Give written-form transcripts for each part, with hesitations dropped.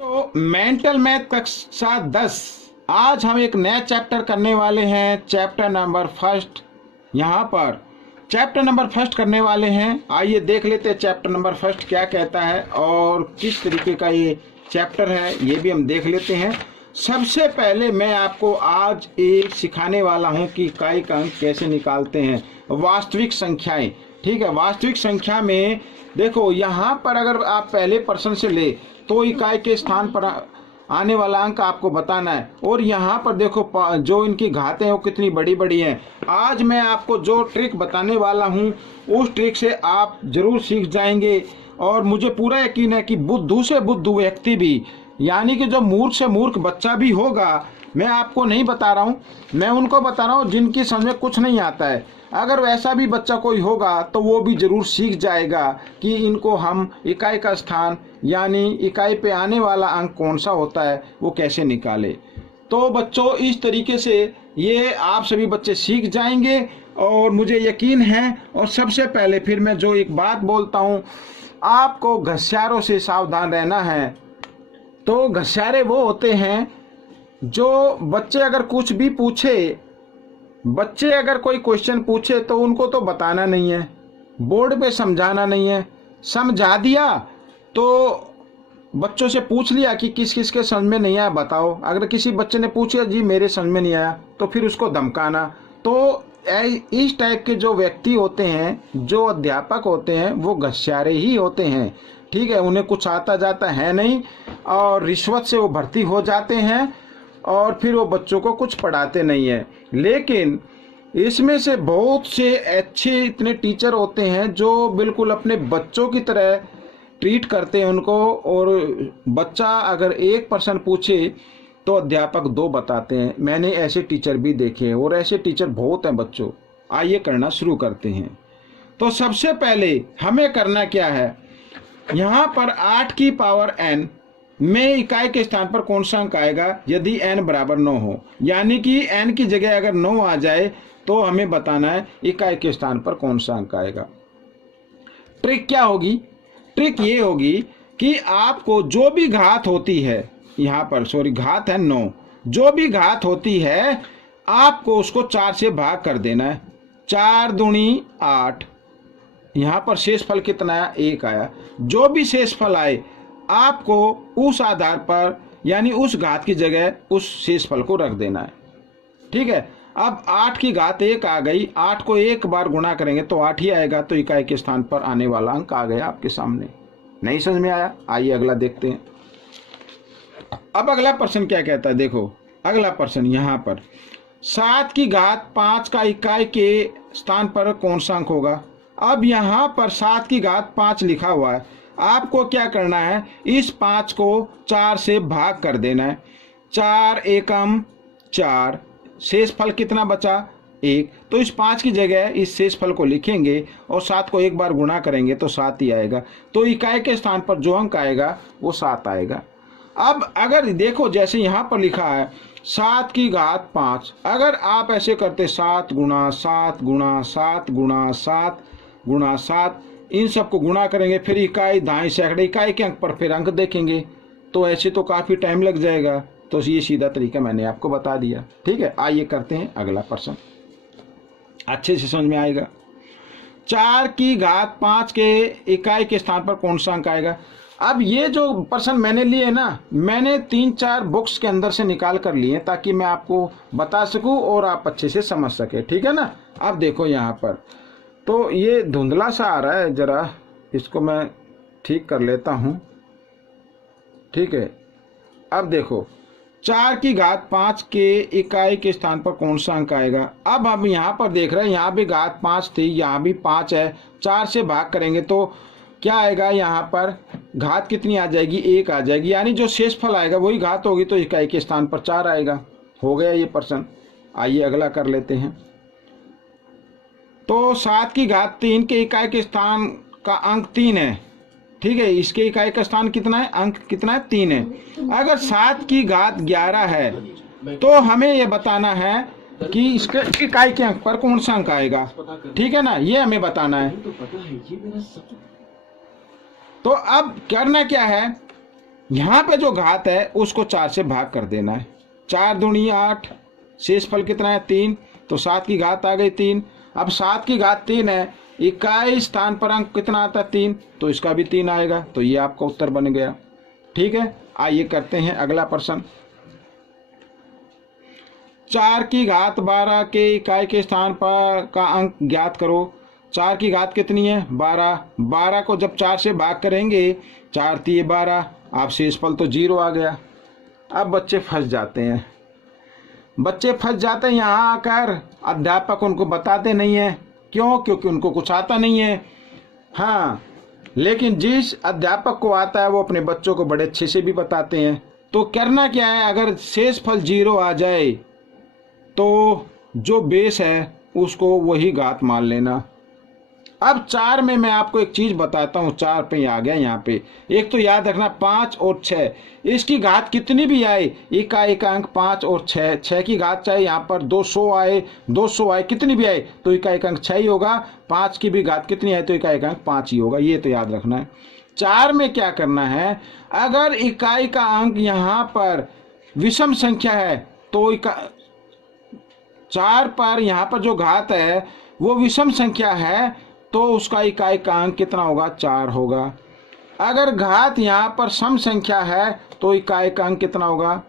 तो mental math कक्षा 10 आज हम एक नया चैप्टर करने वाले हैं। चैप्टर नंबर फर्स्ट यहाँ पर चैप्टर नंबर फर्स्ट करने वाले हैं। आइए देख लेते हैं चैप्टर नंबर फर्स्ट क्या कहता है और किस तरीके का ये चैप्टर है, ये भी हम देख लेते हैं। सबसे पहले मैं आपको आज एक सिखाने वाला हूँ कि इकाई का अंक कैसे निकालते हैं, वास्तविक संख्याएं। ठीक है, वास्तविक संख्या में देखो यहाँ पर अगर आप पहले पर्सन से ले तो इकाई के स्थान पर आने वाला अंक आपको बताना है। और यहाँ पर देखो जो इनकी घातें हैं वो कितनी बड़ी बड़ी हैं। आज मैं आपको जो ट्रिक बताने वाला हूँ उस ट्रिक से आप जरूर सीख जाएंगे और मुझे पूरा यकीन है कि बुद्धू से बुद्धू व्यक्ति भी, यानी कि जो मूर्ख से मूर्ख बच्चा भी होगा, मैं आपको नहीं बता रहा हूँ, मैं उनको बता रहा हूँ जिनकी समझ में कुछ नहीं आता है। अगर वैसा भी बच्चा कोई होगा तो वो भी जरूर सीख जाएगा कि इनको हम इकाई का स्थान यानी इकाई पे आने वाला अंक कौन सा होता है वो कैसे निकाले। तो बच्चों इस तरीके से ये आप सभी बच्चे सीख जाएंगे और मुझे यकीन है। और सबसे पहले फिर मैं जो एक बात बोलता हूँ, आपको घसियारों से सावधान रहना है। तो घसियारे वो होते हैं जो बच्चे अगर कुछ भी पूछे, बच्चे अगर कोई क्वेश्चन पूछे तो उनको तो बताना नहीं है, बोर्ड पे समझाना नहीं है। समझा दिया तो बच्चों से पूछ लिया कि किस किस के समझ में नहीं आया बताओ। अगर किसी बच्चे ने पूछा जी मेरे समझ में नहीं आया तो फिर उसको धमकाना। तो इस टाइप के जो व्यक्ति होते हैं, जो अध्यापक होते हैं, वो घसियारे ही होते हैं। ठीक है, उन्हें कुछ आता जाता है नहीं और रिश्वत से वो भर्ती हो जाते हैं और फिर वो बच्चों को कुछ पढ़ाते नहीं है। लेकिन इसमें से बहुत से अच्छे इतने टीचर होते हैं जो बिल्कुल अपने बच्चों की तरह ट्रीट करते हैं उनको। और बच्चा अगर एक पर्सन पूछे तो अध्यापक दो बताते हैं। मैंने ऐसे टीचर भी देखे हैं और ऐसे टीचर बहुत हैं बच्चों। आइए करना शुरू करते हैं। तो सबसे पहले हमें करना क्या है, यहाँ पर 8 की पावर n में इकाई के स्थान पर कौन सा अंक आएगा यदि n बराबर 9 हो, यानी कि n की जगह अगर 9 आ जाए तो हमें बताना है इकाई के स्थान पर कौन सा अंक आएगा। ट्रिक क्या होगी, ट्रिक ये होगी कि आपको जो भी घात होती है, यहाँ पर सॉरी घात है 9, जो भी घात होती है आपको उसको 4 से भाग कर देना है। 4 दूनी 8, यहाँ पर शेषफल कितना आया, 1 आया। जो भी शेषफल आए आपको उस आधार पर यानी उस घात की जगह उस शेषफल को रख देना है। ठीक है, अब 8 की घात 1 आ गई, 8 को एक बार गुणा करेंगे तो 8 ही आएगा। तो इकाई के स्थान पर आने वाला अंक आ गया आपके सामने। नहीं समझ में आया, आइए अगला देखते हैं। अब अगला प्रश्न क्या कहता है, देखो अगला प्रश्न यहाँ पर 7 की घात 5 का इकाई के स्थान पर कौन सा अंक होगा। अब यहाँ पर 7 की घात 5 लिखा हुआ है, आपको क्या करना है, इस 5 को 4 से भाग कर देना है। 4 एकम 4, शेषफल कितना बचा 1। तो इस 5 की जगह इस शेषफल को लिखेंगे और 7 को एक बार गुणा करेंगे तो 7 ही आएगा। तो इकाई के स्थान पर जो अंक आएगा वो 7 आएगा। अब अगर देखो जैसे यहाँ पर लिखा है 7 की घात 5, अगर आप ऐसे करते 7 गुणा 7 गुणा 7 गुणा 7 गुणा 7, इन सबको गुणा करेंगे, फिर इकाई दाएं सैकड़े इकाई के अंक पर फिर अंक देखेंगे, तो ऐसे तो काफ़ी टाइम लग जाएगा। तो ये सीधा तरीका मैंने आपको बता दिया। ठीक है, आइए करते हैं अगला प्रश्न, अच्छे से समझ में आएगा। 4 की घात 5 के इकाई के स्थान पर कौन सा अंक आएगा। अब ये जो प्रश्न मैंने लिए ना, मैंने 3-4 बुक्स के अंदर से निकाल कर लिए ताकि मैं आपको बता सकूं और आप अच्छे से समझ सके। ठीक है ना। अब देखो यहाँ पर तो ये धुंधला सा आ रहा है, ज़रा इसको मैं ठीक कर लेता हूँ। ठीक है, अब देखो 4 की घात 5 के इकाई के स्थान पर कौन सा अंक आएगा। अब हम यहाँ पर देख रहे हैं, यहाँ भी घात 5 थी, यहाँ भी 5 है, 4 से भाग करेंगे तो क्या आएगा, यहाँ पर घात कितनी आ जाएगी, 1 आ जाएगी, यानी जो शेषफल आएगा वही घात होगी, तो इकाई के स्थान पर 4 आएगा। हो गया ये प्रश्न। आइए अगला कर लेते हैं। तो 7 की घात 3 के इकाई के स्थान का अंक 3 है। ठीक है, इसके इकाई का स्थान कितना है, अंक कितना है, 3 है। अगर 7 की घात 11 है तो हमें यह बताना है कि इसके इकाई के अंक पर कौन सा अंक आएगा। ठीक है ना, ये हमें बताना है। तो अब करना क्या है, यहाँ पे जो घात है उसको 4 से भाग कर देना है। 4 दूनी 8, शेषफल कितना है 3, तो 7 की घात आ गई 3। अब 7 की घात 3 है, इकाई स्थान पर अंक कितना आता है 3, तो इसका भी 3 आएगा, तो ये आपका उत्तर बन गया। ठीक है, आइए करते हैं अगला प्रश्न। 4 की घात 12 के इकाई के स्थान पर का अंक ज्ञात करो। 4 की घात कितनी है 12, 12 को जब 4 से भाग करेंगे 4 3 12, आप शेषफल तो 0 आ गया। अब बच्चे फंस जाते हैं, यहाँ आकर अध्यापक उनको बताते नहीं है। क्यों? क्योंकि उनको कुछ आता नहीं है। हाँ, लेकिन जिस अध्यापक को आता है वो अपने बच्चों को बड़े अच्छे से भी बताते हैं। तो करना क्या है, अगर शेषफल 0 आ जाए तो जो बेस है उसको वही घात मान लेना। अब 4 में मैं आपको एक चीज बताता हूँ, 4 पे आ गया यहाँ पे। एक तो याद रखना 5 और 6, इसकी घात कितनी भी आए, इकाई का अंक 5 और 6, 6 की घात चाहे यहाँ पर 200 आए, 200 आए, कितनी भी आए तो इकाई का अंक 6 ही होगा। 5 की भी घात कितनी आए तो इकाई का अंक 5 ही होगा, ये तो याद रखना है। 4 में क्या करना है, अगर इकाई का अंक यहाँ पर विषम संख्या है तो 4 पर यहाँ पर जो घात है वो विषम संख्या है तो उसका इकाई का अंक कितना होगा 4 होगा। अगर घात यहाँ पर सम संख्या है तो इकाई का अंक कितना होगा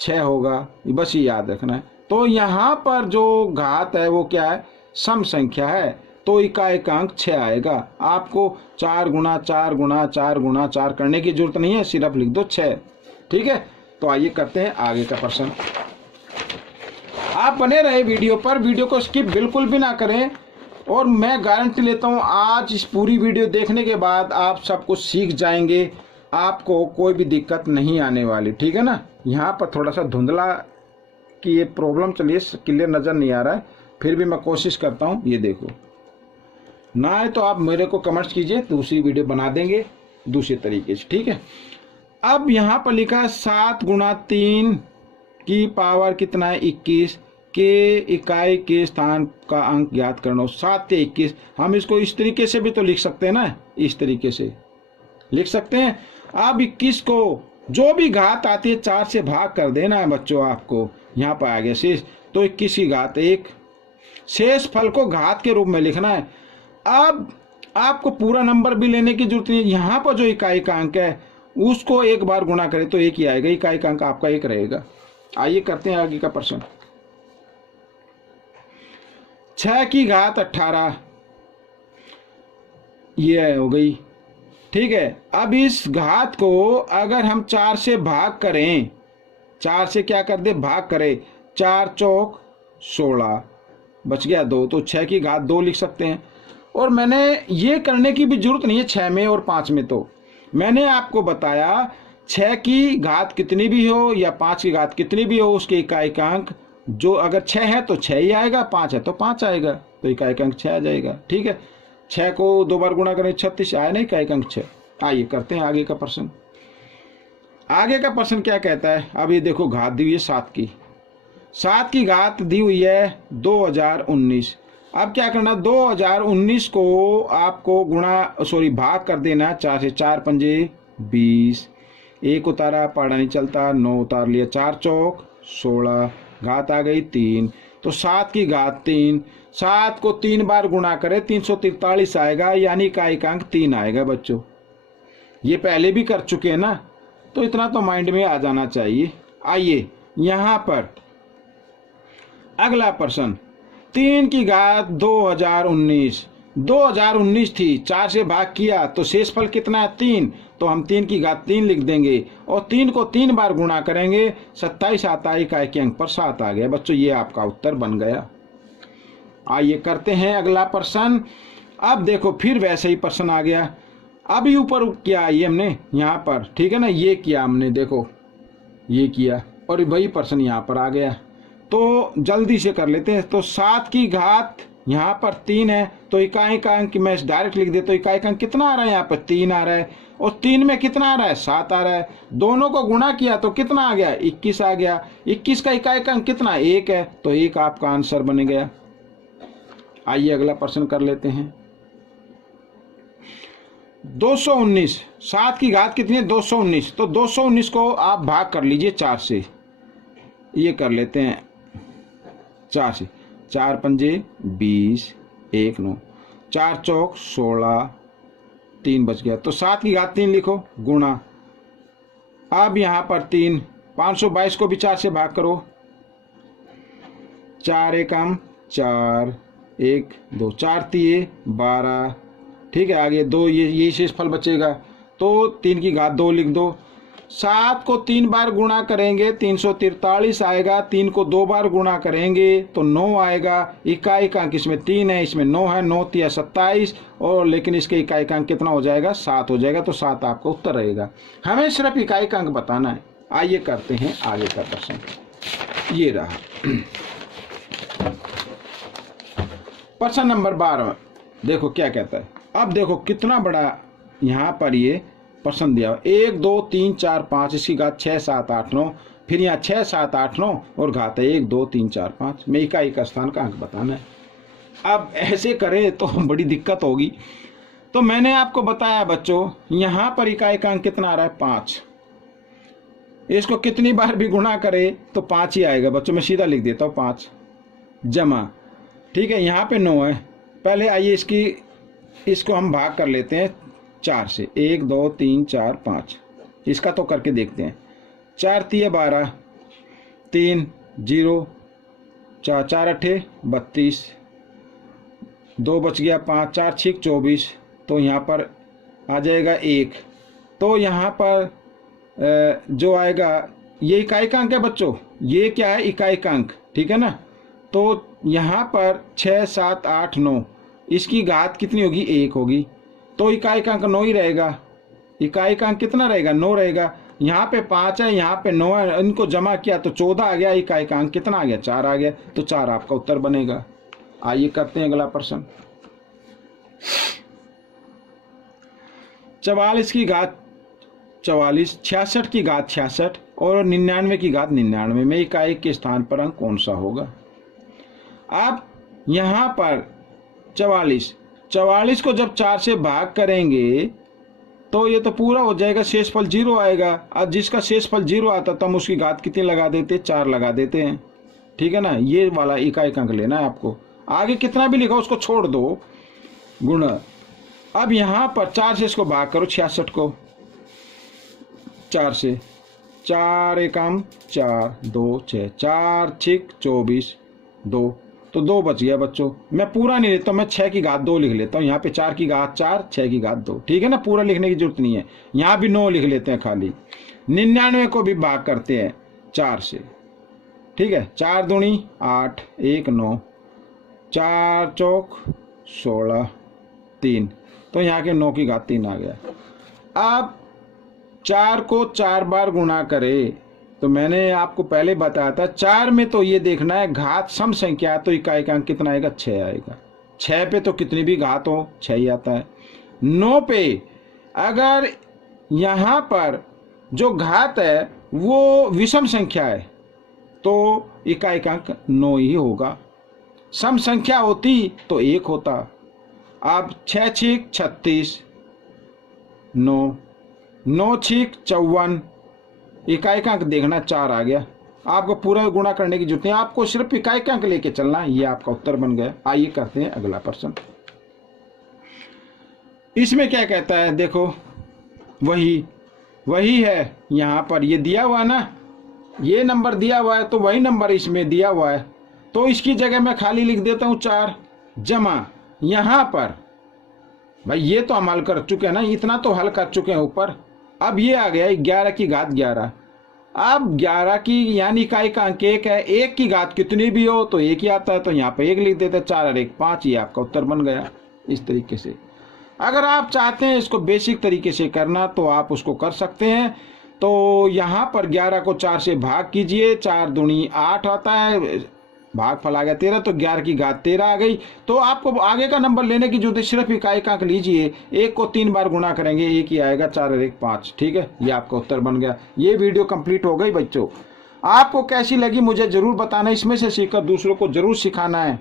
6 होगा, बस ये याद रखना है। तो यहाँ पर जो घात है वो क्या है, सम संख्या है, तो इकाई का अंक 6 आएगा। आपको 4 गुना 4 गुना 4 गुना 4 करने की जरूरत नहीं है, सिर्फ लिख दो 6। ठीक है, तो आइए करते हैं आगे का प्रश्न। आप बने रहे वीडियो पर, वीडियो को स्किप बिल्कुल भी ना करें, और मैं गारंटी लेता हूँ आज इस पूरी वीडियो देखने के बाद आप सब कुछ सीख जाएंगे, आपको कोई भी दिक्कत नहीं आने वाली। ठीक है ना, यहाँ पर थोड़ा सा धुंधला की ये प्रॉब्लम चलिए क्लियर नज़र नहीं आ रहा है, फिर भी मैं कोशिश करता हूँ। ये देखो, ना है तो आप मेरे को कमेंट्स कीजिए, दूसरी वीडियो बना देंगे दूसरे तरीके से। ठीक है, अब यहाँ पर लिखा 7 गुना 3 की पावर कितना है 21 के इकाई के स्थान का अंक ज्ञात करना। 7 से 21, हम इसको इस तरीके से भी तो लिख सकते हैं ना, इस तरीके से लिख सकते हैं। अब 21 को जो भी घात आती है 4 से भाग कर देना है बच्चों। आपको यहाँ पर आ गया शेष, तो 21 की घात 1, शेष फल को घात के रूप में लिखना है। अब आपको पूरा नंबर भी लेने की जरूरत नहीं है, यहाँ पर जो इकाई का अंक है उसको एक बार गुणा करें तो 1 ही आएगा, इकाई का अंक आपका 1 रहेगा। आइए करते हैं आगे का प्रश्न। 6 की घात 18, ये हो गई। ठीक है, अब इस घात को अगर हम 4 से भाग करें, 4 से क्या कर दे भाग करें, 4 चौक 16, बच गया 2, तो 6 की घात 2 लिख सकते हैं। और मैंने ये करने की भी जरूरत नहीं है 6 में और 5 में, तो मैंने आपको बताया 6 की घात कितनी भी हो या 5 की घात कितनी भी हो, उसके इकाई का अंक जो अगर 6 है तो 6 ही आएगा, 5 है तो 5 आएगा, तो इकाई का अंक 6 आ जाएगा। ठीक है, 6 को 2 बार गुणा करें 36 आया नहीं, इकाई का अंक 6। आइए करते हैं आगे का प्रश्न। आगे का प्रश्न क्या कहता है, अब ये देखो घात दी हुई है 7 की घात दी हुई है 2019। अब क्या करना, 2019 को आपको भाग कर देना 4 से, 4 पंजे 20, 1 उतारा पढ़ा नहीं चलता, 9 उतार लिया, 4 चौक 16, घात आ गई 3, तो 7 की घात 3, 7 को 3 बार गुणा करें 343 आएगा, यानी इकाई का अंक 3 आएगा बच्चों। ये पहले भी कर चुके हैं ना, तो इतना तो माइंड में आ जाना चाहिए। आइए यहाँ पर अगला प्रश्न, 3 की घात 2019 थी, 4 से भाग किया तो शेषफल कितना है 3, तो हम 3 की घात 3 लिख देंगे और 3 को 3 बार गुणा करेंगे 27 आता है, इकाई के अंक पर 7 आ गया बच्चों, ये आपका उत्तर बन गया। आइए करते हैं अगला प्रश्न। अब देखो फिर वैसे ही प्रश्न आ गया, अभी ऊपर किया ये हमने यहाँ पर, ठीक है ना, ये किया हमने, देखो ये किया और वही प्रश्न यहाँ पर आ गया, तो जल्दी से कर लेते हैं। तो 7 की घात यहाँ पर 3 है, तो इकाई का अंक मैं डायरेक्ट लिख देता हूँ, इकाई का अंक कितना आ रहा है यहाँ पर 3 आ रहा है, और 3 में कितना आ रहा है 7 आ रहा है, दोनों को गुणा किया तो कितना आ गया 21 आ गया, 21 का इकाई का अंक कितना 1 है, तो 1 आपका आंसर बन गया। आइए अगला प्रश्न कर लेते हैं। 219, 7 की घात कितनी है 219, तो 219 को आप भाग कर लीजिए 4 से। ये कर लेते हैं 4 से, 4 पंजे 20, 1 9, 4 चौक 16, 3 बच गया, तो 7 की घात 3 लिखो गुणा। अब यहाँ पर 3, 522 को भी 4 से भाग करो, 4 एकम 4, 1 2, 4 तिये 12, ठीक है, आगे 2, ये शेष फल बचेगा, तो 3 की घात 2 लिख दो। 7 को 3 बार गुणा करेंगे 343 आएगा, 3 को 2 बार गुणा करेंगे तो 9 आएगा। इकाई अंक इसमें 3 है, इसमें 9 है, 9 तिया 27, और लेकिन इसके इकाई अंक कितना हो जाएगा 7 हो जाएगा, तो 7 आपका उत्तर रहेगा। हमें सिर्फ इकाई अंक बताना है। आइए करते हैं आगे का प्रश्न, ये रहा प्रश्न नंबर 12। देखो क्या कहता है, अब देखो कितना बड़ा यहाँ पर ये प्रश्न दिया, 1 2 3 4 5, इसकी घात 6 7 8 9, फिर यहाँ 6 7 8 9 और घात है 1 2 3 4 5, में इकाई का स्थान का अंक बताना है। अब ऐसे करें तो बड़ी दिक्कत होगी, तो मैंने आपको बताया बच्चों, यहाँ पर इकाई का अंक कितना आ रहा है 5, इसको कितनी बार भी गुणा करे तो 5 ही आएगा बच्चों। मैं सीधा लिख देता हूँ 5 जमा, ठीक है, यहाँ पे 9 है। पहले आइए इसको हम भाग कर लेते हैं 4 से, 1 2 3 4 5, इसका तो करके देखते हैं। 4 तिये 12, 3 0, 4 4 अठे 32, 2 बच गया 5, 4 6 24, तो यहाँ पर आ जाएगा 1, तो यहाँ पर जो आएगा ये इकाई का अंक है बच्चों, ये क्या है इकाई का अंक, ठीक है ना। तो यहाँ पर 6 7 8 9, इसकी घात कितनी होगी 1 होगी, तो इकाई का अंक 9 ही रहेगा। इकाई का अंक कितना रहेगा 9 रहेगा। यहाँ पे 5 है, यहाँ पे 9 है, इनको जमा किया तो 14 आ गया, इकाई का अंक कितना आ गया 4 आ गया, तो 4 आपका उत्तर बनेगा। आइए करते हैं अगला प्रश्न। 44 की घात 44, 66 की घात 66 और 99 की घात 99 में इकाई के स्थान पर अंक कौन सा होगा। अब यहाँ पर 44 को जब 4 से भाग करेंगे तो ये तो पूरा हो जाएगा, शेषफल 0 आएगा। अब जिसका शेषफल 0 आता तो हम उसकी घात कितनी लगा देते 4 लगा देते हैं, ठीक है ना। ये वाला इकाई अंक लेना है आपको, आगे कितना भी लिखा उसको छोड़ दो गुणा। अब यहाँ पर 4 से इसको भाग करो 66 को 4 से, 4 एकम 4 2 6, 4 6 24 2, तो 2 बच गया बच्चों। मैं पूरा नहीं लेता, मैं 6 की घात 2 लिख लेता हूँ। यहाँ पे 4 की घात 4, 6 की घात 2, ठीक है ना, पूरा लिखने की जरूरत नहीं है। यहाँ भी 9 लिख लेते हैं खाली। 99 को भी भाग करते हैं 4 से, ठीक है, 4 दूनी 8, 1 9, 4 चौक 16 3, तो यहाँ के 9 की घात 3 आ गया। अब 4 को 4 बार गुणा करे तो मैंने आपको पहले बताया था 4 में तो ये देखना है घात सम संख्या, तो इकाई का अंक कितना आएगा 6 आएगा। 6 पे तो कितनी भी घात हो 6 ही आता है। 9 पे अगर यहाँ पर जो घात है वो विषम संख्या है तो इकाई का अंक 9 ही होगा। सम संख्या होती तो 1 होता। अब 6 6 36 9, 9 6 54, इकाई का अंक देखना 4 आ गया। आपको पूरा गुणा करने की जरूरत नहीं, आपको सिर्फ इकाई का अंक लेके चलना है। ये आपका उत्तर बन गया। आइए करते हैं अगला प्रश्न। इसमें क्या कहता है देखो, वही है यहाँ पर ये दिया हुआ ना, ये नंबर दिया हुआ है तो वही नंबर इसमें दिया हुआ है, तो इसकी जगह मैं खाली लिख देता हूँ 4 जमा। यहाँ पर भाई ये तो हम हल कर चुके हैं ना, इतना तो हल कर चुके हैं ऊपर। अब ये आ गया 11 की घात 11। अब 11 की यानी इकाई का अंक 1 है, 1 की घात कितनी भी हो तो 1 ही आता है, तो यहाँ पे 1 लिख देते हैं। 4 और 1 5, ये आपका उत्तर बन गया। इस तरीके से अगर आप चाहते हैं इसको बेसिक तरीके से करना तो आप उसको कर सकते हैं। तो यहाँ पर 11 को 4 से भाग कीजिए, 4 दूनी 8 आता है, भागफल आ गया 13, तो 11 की घात 13 आ गई। तो आपको आगे का नंबर लेने की जरूरत है, सिर्फ इकाई का अंक लीजिए। 1 को 3 बार गुणा करेंगे 1 ही आएगा, 4 और 1 5, ठीक है, ये आपका उत्तर बन गया। ये वीडियो कंप्लीट हो गई बच्चों। आपको कैसी लगी मुझे जरूर बताना, इसमें से सीखकर दूसरों को जरूर सिखाना है,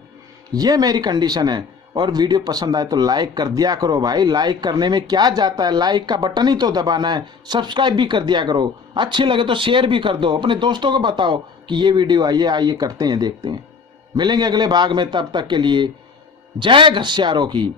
ये मेरी कंडीशन है। और वीडियो पसंद आए तो लाइक कर दिया करो भाई। लाइक करने में क्या जाता है, लाइक का बटन ही तो दबाना है। सब्सक्राइब भी कर दिया करो, अच्छी लगे तो शेयर भी कर दो, अपने दोस्तों को बताओ कि ये वीडियो आइए करते हैं, देखते हैं। मिलेंगे अगले भाग में, तब तक के लिए जय घसियारों की।